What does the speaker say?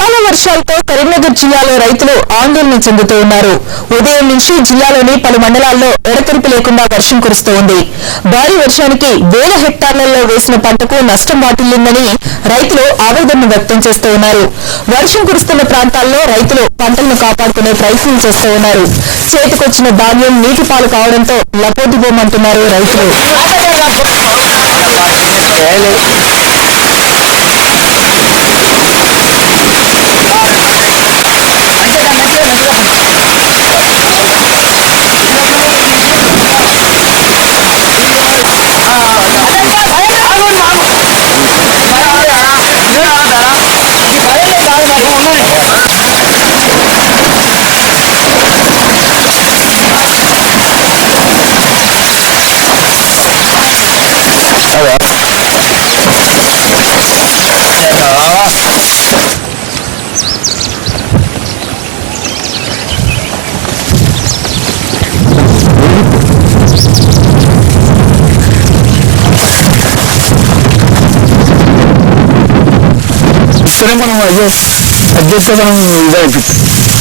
అకాల వర్షాలతో కరీంనగర్ జిల్లాలో రైతులు ఆందోళన చెందుతూ ఉన్నారు. ఉదయం నుంచి జిల్లాలోని పలు మండలాల్లో ఎడతెరిపి లేకుండా వర్షం కురుస్తూ ఉంది. భారీ వర్షానికి వేల హెక్టార్లలో వేసిన పంటకు నష్టం వాటిల్లిందని రైతులు ఆవేదన వ్యక్తం చేస్తూ ఉన్నారు. వర్షం కురుస్తున్న ప్రాంతాల్లో రైతులు పంటలను కాపాడుకునే ప్రయత్నం చేస్తూ ఉన్నారు. చేతికొచ్చిన ధాన్యం నీటి పాలు కావడంతో లపోదిబోమంటున్నారు రైతులు. మనం అదే అధ్యక్ష మనం ఇదైపోతుంది.